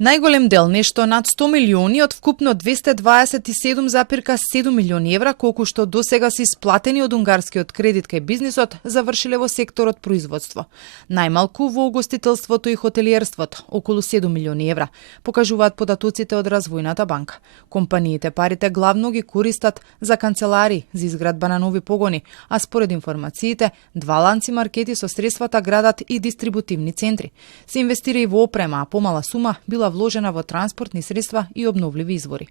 Најголем дел, нешто над 100 милиони од вкупно 227,7 милиони евра, колку што досега се исплатени од унгарскиот кредит кај бизнисот, завршиле во секторот производство. Најмалку во угостителството и хотелиерството, околу 7 милиони евра, покажуваат податоците од Развојната банка. Компаниите парите главно ги користат за канцелари, за изградба на нови погони, а според информациите, 2 ланци маркети со средствата градат и дистрибутивни центри. Се инвестира и во опрема, а помала сума била вложена во транспортни средства и обновливи извори.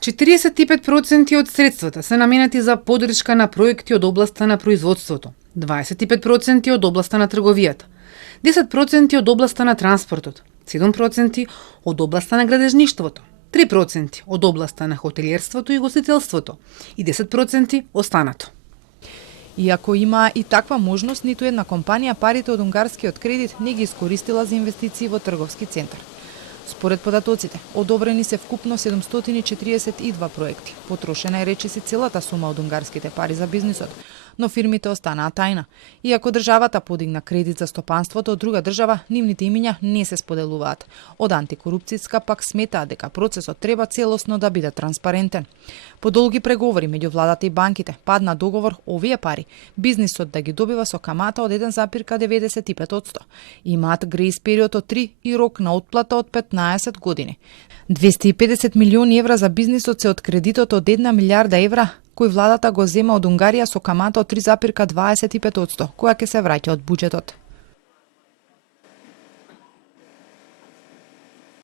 45% од средствата се наменети за поддршка на проекти од областа на производството, 25% од областа на трговијата, 10% од областа на транспортот, 7% од областа на градежништвото, 3% од областа на хотелиерството и гостителството и 10% останато. Иако има и таква можност, ниту една компанија парите од унгарскиот кредит не ги искористила за инвестиции во трговски центар. Според податоците, одобрени се вкупно 742 проекти. Потрошена е речиси целата сума од унгарските пари за бизнисот, но фирмите останаа тајна. Иако државата подигна кредит за стопанството од друга држава, нивните имиња не се споделуваат. Од антикорупцијска пак сметаат дека процесот треба целосно да биде транспарентен. По долги преговори меѓу владата и банките, падна договор овие пари бизнисот да ги добива со камата од 1,95%. Имаат грејс период од 3 и рок на отплата од 15 години. 250 милиони евра за бизнисот се од кредитот од 1 милиарда евра кој владата го зема од Унгарија со камата од 3,25%, која ќе се враќа од буџетот.